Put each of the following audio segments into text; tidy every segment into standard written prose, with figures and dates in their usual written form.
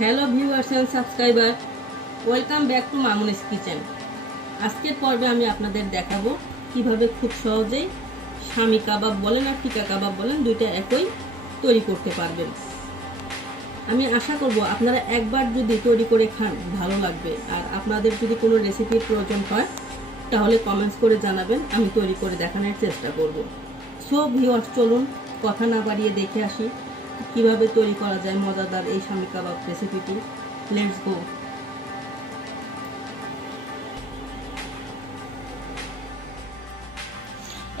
Hello viewers and subscriber, welcome back to Mamuni's kitchen. আজকের পর্বে আমি আপনাদের দেখাবো কিভাবে খুব সহজেই স্বামী কাবাব বলেন আর টিকা কাবাব বলেন, দুইটা একই তৈরি করতে পারবেন। আমি আশা করব আপনারা একবার যদি তৈরি করে খান ভালো লাগবে। আর আপনাদের যদি কোনো রেসিপির প্রয়োজন হয় তাহলে কমেন্টস করে জানাবেন, আমি তৈরি করে দেখানোর চেষ্টা করব। সো ভিউয়ার্স, চলুন কথা না বাড়িয়ে দেখে আসি কিভাবে তৈরি করা যায় মজাদার এই স্বামী কাবাব রেসিপিটি। Let's go.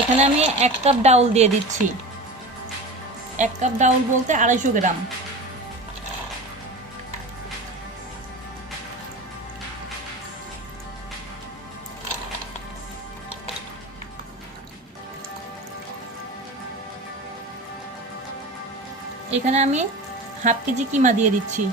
এখানে আমি 1 কাপ ডাউল দিয়ে দিচ্ছি। 1 কাপ ডাউল বলতে 250 গ্রাম। এখানে আমি হাফ কেজি কিমা দিয়ে দিচ্ছি।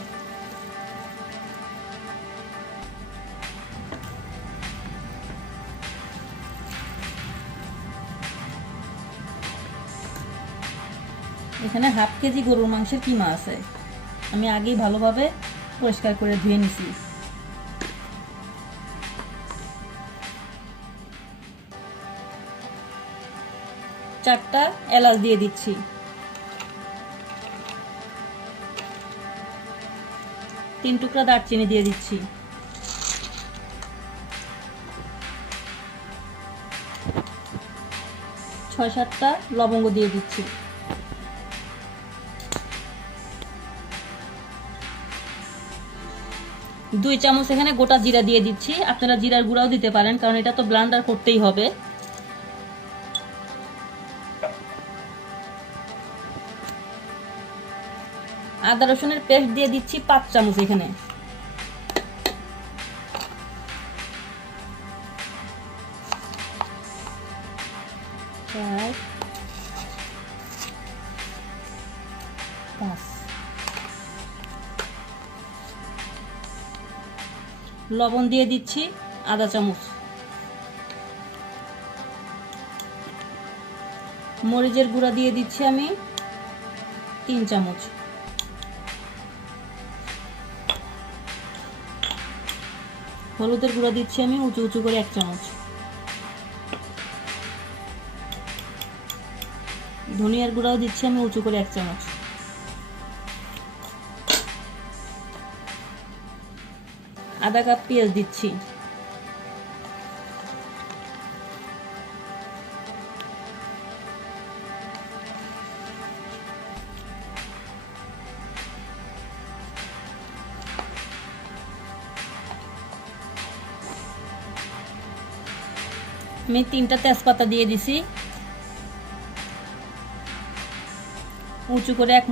এখানে হাফ কেজি গরুর মাংসের কিমা আছে, আমি আগেই ভালোভাবে পরিষ্কার করে ধুয়ে নিছি। চারটা এলাচ দিয়ে দিচ্ছি। 3 টুকরা দারচিনি দিয়ে দিচ্ছি। 6-7টা লবঙ্গ দিয়ে দিচ্ছি। 2 চামচ এখানে গোটা জিরা দিয়ে দিচ্ছি। আপনারা জিরার গুঁড়াও দিতে পারেন, কারণ এটা তো ব্লেন্ডার করতেই হবে। আদা রসুনের পেস্ট দিয়ে দিচ্ছি 5 চামচ এখানে। লবণ দিয়ে দিচ্ছি আধা চামচ। মরিচের গুঁড়া দিয়ে দিচ্ছি আমি 3 চামচ। হলুদের গুঁড়া দিচ্ছি আমি উঁচু উঁচু করে 1 চামচ। ধনিয়ার গুঁড়াও দিচ্ছি আমি উঁচু করে 1 চামচ। আধা কাপ পেঁয়াজ দিচ্ছি। আমি 3টা তেজপাতা দিয়ে দিছি। উঁচু করে 1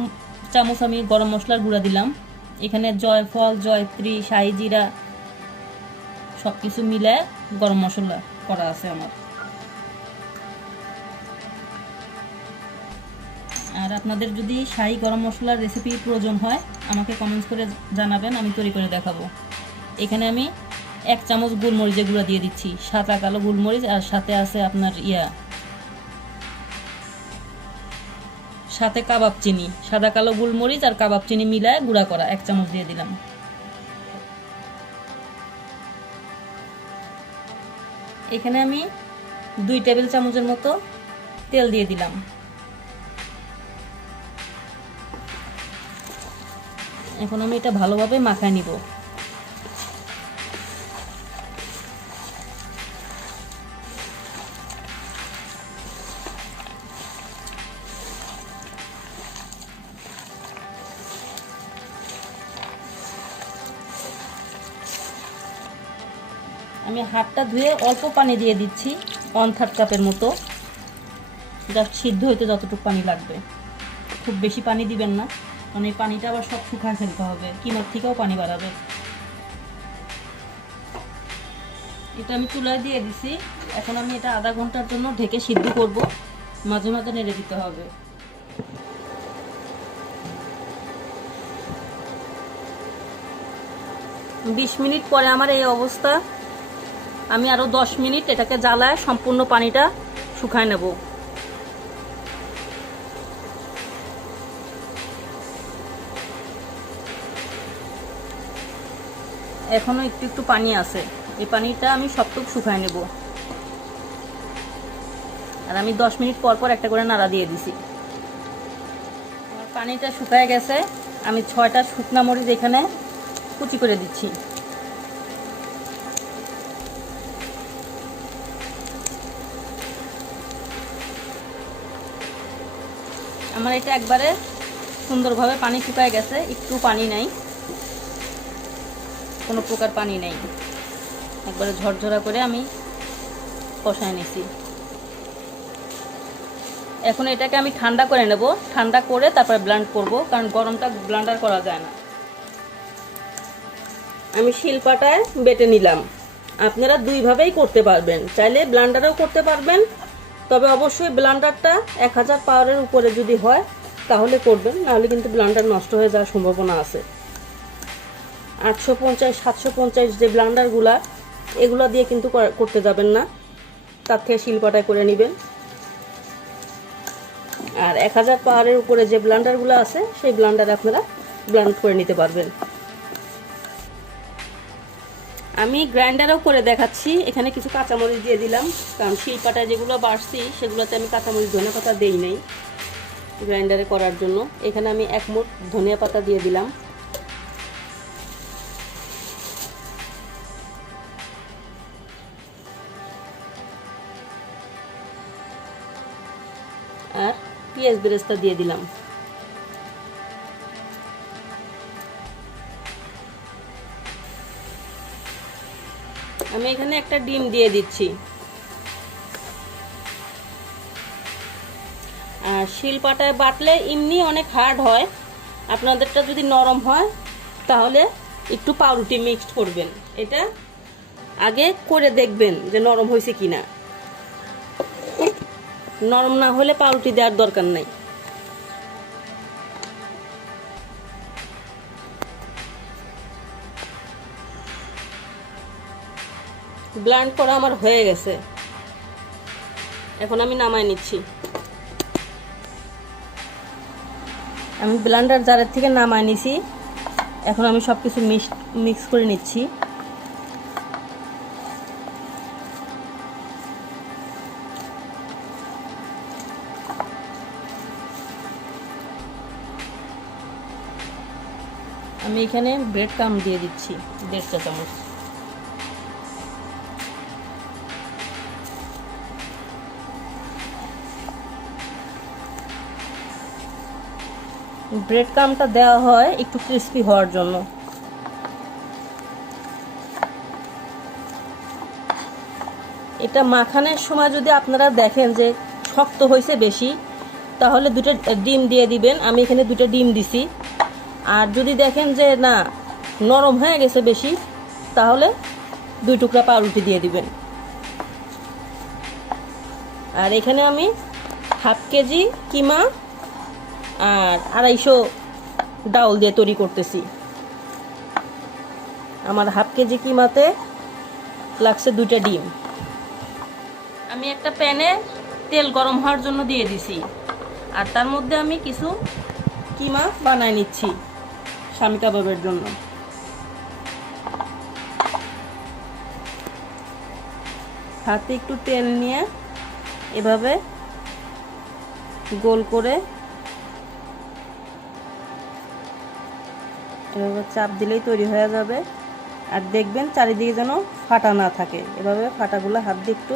চামচ আমি গরম মশলার গুঁড়া দিলাম। এখানে জয়ফল, জয়ত্রী, শাহি জিরা সবকিছু মিলে গরম মশলা করা আছে আমার। আর আপনাদের যদি শাহি গরম মশলার রেসিপি প্রয়োজন হয় আমাকে কমেন্টস করে জানাবেন, আমি তৈরি করে দেখাবো। এখানে আমি 1 চামচ গোলমরিচের গুঁড়া দিয়ে দিচ্ছি, সাদা কালো গোলমরিচ, আর সাথে আছে আপনার সাথে কাবাব চিনি, সাদা কালো গোলমরিচ আর কাবাব চিনি মিলায় গুঁড়া করা 1 চামচ দিয়ে দিলাম। এখানে আমি 2 টেবিল চামচের মতো তেল দিয়ে দিলাম। এখন আমি এটা ভালোভাবে মাখায় নিব। আমি হাতটা ধুয়ে অল্প পানি দিয়ে দিচ্ছি, 1/3 কাপের মতো, জাস্ট সিদ্ধ হইতে যতটুকু পানি লাগবে। খুব বেশি পানি দিবেন না, কারণ এই পানিটা আবার সব শুকায় ফেলতে হবে, কিমার থেকেও পানি বাড়াবে। এটা আমি চুলায় দিয়ে দিছি। এখন আমি এটা আধা ঘন্টার জন্য ঢেকে সিদ্ধ করব, মাঝে মাঝে নেড়ে দিতে হবে। 20 মিনিট পরে আমার এই অবস্থা। আমি আরো 10 মিনিট এটাকে জ্বালায় সম্পূর্ণ পানিটা শুকায় নেব। এখনো একটু একটু পানি আছে, এই পানিটা আমি সবটুকু শুকায় নেব। আর আমি 10 মিনিট পর পর একটা করে নাড়া দিয়ে দিছি। আমার পানিটা শুকায় গেছে, আমি 6টা শুকনা মরিচ এখানে কুচি করে দিচ্ছি। আমার এটা একবারে সুন্দরভাবে পানি শুকায় গেছে, একটু পানি নাই, কোনো প্রকার পানি নেই, একবারে ঝরঝরা করে আমি কষায় নিছি। এখন এটাকে আমি ঠান্ডা করে নেব, ঠান্ডা করে তারপর ব্লেন্ড করব, কারণ গরমটা ব্লেন্ডার করা যায় না। আমি শিলপাটায় বেটে নিলাম। আপনারা দুইভাবেই করতে পারবেন, চাইলে ব্লেন্ডারেও করতে পারবেন, তবে অবশ্যই ব্লেন্ডারটা 1000 পাওয়ারের উপরে যদি হয় তাহলে করবেন, নাহলে কিন্তু ব্লেন্ডার নষ্ট হয়ে যাওয়ার সম্ভাবনা আছে। 850 750 যে ব্লেন্ডারগুলা, এগুলা দিয়ে কিন্তু করতে যাবেন না, তার থেকে শিলপাটায় করে নেবেন। আর 1000 পাওয়ারের উপরে যে ব্লেন্ডারগুলো আছে সেই ব্লেন্ডারে আপনারা ব্লেন্ড করে নিতে পারবেন। আমি গ্রাইন্ডারও করে দেখাচ্ছি। এখানে কিছু কাঁচামরিচ দিয়ে দিলাম, কারণ শিলপাটায় যেগুলো বাড়ছি সেগুলোতে আমি কাঁচামরিচ ধনিয়া পাতা দেই নাই গ্রাইন্ডারে করার জন্য। এখানে আমি 1 মুঠ ধনিয়া পাতা দিয়ে দিলাম। আর পেঁয়াজ বেরেস্তা দিয়ে দিলাম। আমি এখানে একটা ডিম দিয়ে দিচ্ছি। আর শিলপাটায় বাটলে এমনি অনেক হার্ড হয়, আপনাদেরটা যদি নরম হয় তাহলে একটু পাউরুটি মিক্সড করবেন। এটা আগে করে দেখবেন যে নরম হয়েছে কিনা, নরম না হলে পাউরুটি দেওয়ার দরকার নাই। ব্লেন্ড করা আমার হয়ে গেছে, এখন আমি নামায় নিচ্ছি। আমি ব্লেন্ডার জারের থেকে নামায় নিছি, এখন আমি সব কিছু মিক্স করে নিচ্ছি। আমি এখানে ব্রেড ক্রাম্ব দিয়ে দিচ্ছি 1.5 চা চামচ। ব্রেড ক্রাম্বটা দেওয়া হয় একটু ক্রিস্পি হওয়ার জন্য। এটা মাখানোর সময় যদি আপনারা দেখেন যে শক্ত হয়েছে বেশি, তাহলে 2টা ডিম দিয়ে দিবেন। আমি এখানে 2টা ডিম দিছি। আর যদি দেখেন যে না নরম হয়ে গেছে বেশি, তাহলে 2 টুকরা পাউরুটি দিয়ে দিবেন। আর এখানে আমি 1/2 কেজি কিমা আর 250 ডাউল দিয়ে তৈরি করতেছি। আমার 1/2 কেজি কিমাতে লাগছে 2টা ডিম। আমি একটা প্যানে তেল গরম হওয়ার জন্য দিয়ে দিছি, আর তার মধ্যে আমি কিছু কিমা বানায় নিচ্ছি শামি কাবাবের জন্য। হাতে একটু তেল নিয়ে এভাবে গোল করে এভাবে চাপ দিলেই তৈরি হয়ে যাবে। আর দেখবেন চারিদিকে যেন ফাটা না থাকে, এভাবে ফাটাগুলো হাত দিয়ে একটু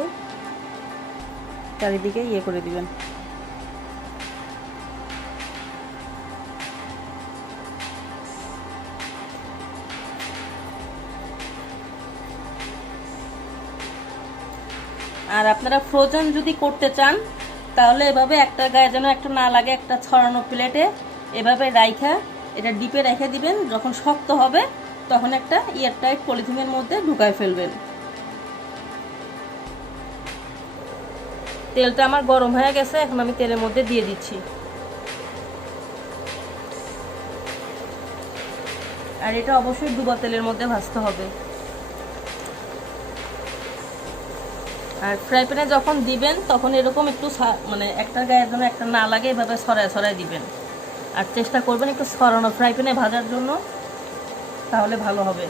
চারিদিকে ইয়ে করে দিবেন। আর আপনারা ফ্রোজেন যদি করতে চান তাহলে এভাবে একটা গায়ে যেন একটা না লাগে, একটা ছড়ানো প্লেটে এভাবে রাইখা এটা ডিপে রেখে দিবেন। যখন শক্ত হবে তখন একটা এয়ারটাইট পলিথিনের মধ্যে ঢুকায় ফেলবেন। তেলটা আমার গরম হয়ে গেছে, এখন আমি তেলের মধ্যে দিয়ে দিচ্ছি। আর এটা অবশ্যই ডুবা তেলের মধ্যে ভাজতে হবে। আর ফ্রাই প্যানে যখন দিবেন তখন এরকম একটু মানে একটা গায়ে যেন একটা না লাগে, এভাবে ছড়ায় ছড়ায় দিবেন। আর চেষ্টা করবেন একটু ছড়ানো ফ্রাই প্যানে ভাজার জন্য, তাহলে ভালো হবে।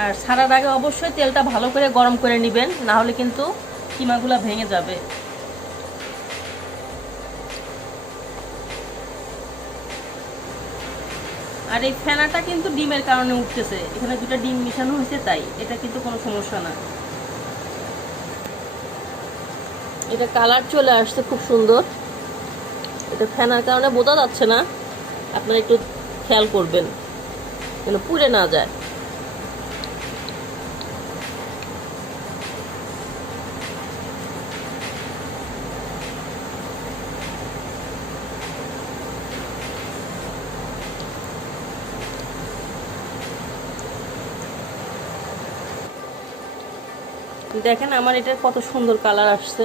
আর ছাড়ার আগে অবশ্যই তেলটা ভালো করে গরম করে নেবেন, না হলে কিন্তু কিমাগুলো ভেঙে যাবে। আর এই ফেনাটা কিন্তু ডিমের কারণে উঠতেছে, এখানে দুটো ডিম মিশানো হয়েছে তাই, এটা কিন্তু কোনো সমস্যা না। এটা কালার চলে আসছে খুব সুন্দর, এটা ফেনার কারণে বোঝা যাচ্ছে না, আপনারা একটু খেয়াল করবেন যেন পুড়ে না যায়। দেখেন আমার এটার কত সুন্দর কালার আসছে,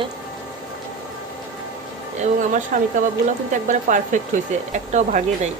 এবং আমার স্বামী কাবাবগুলো কিন্তু একবারে পারফেক্ট হয়েছে, একটাও ভাগে নাই।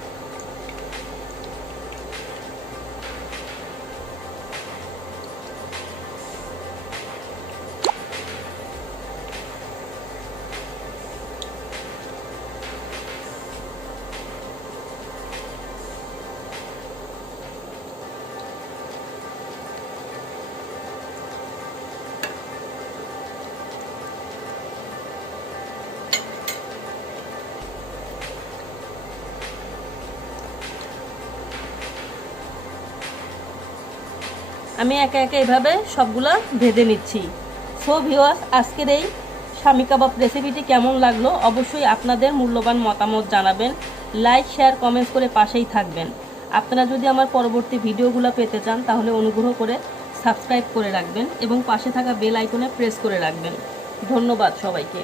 আমি একা একা এভাবে সবগুলা ভেজে নিচ্ছি। সো ভিউয়ার্স, আজকের এই স্বামী কাবাব রেসিপিটি কেমন লাগলো অবশ্যই আপনাদের মূল্যবান মতামত জানাবেন। লাইক, শেয়ার, কমেন্টস করে পাশেই থাকবেন। আপনারা যদি আমার পরবর্তী ভিডিওগুলো পেতে চান তাহলে অনুগ্রহ করে সাবস্ক্রাইব করে রাখবেন এবং পাশে থাকা বেল আইকনে প্রেস করে রাখবেন। ধন্যবাদ সবাইকে।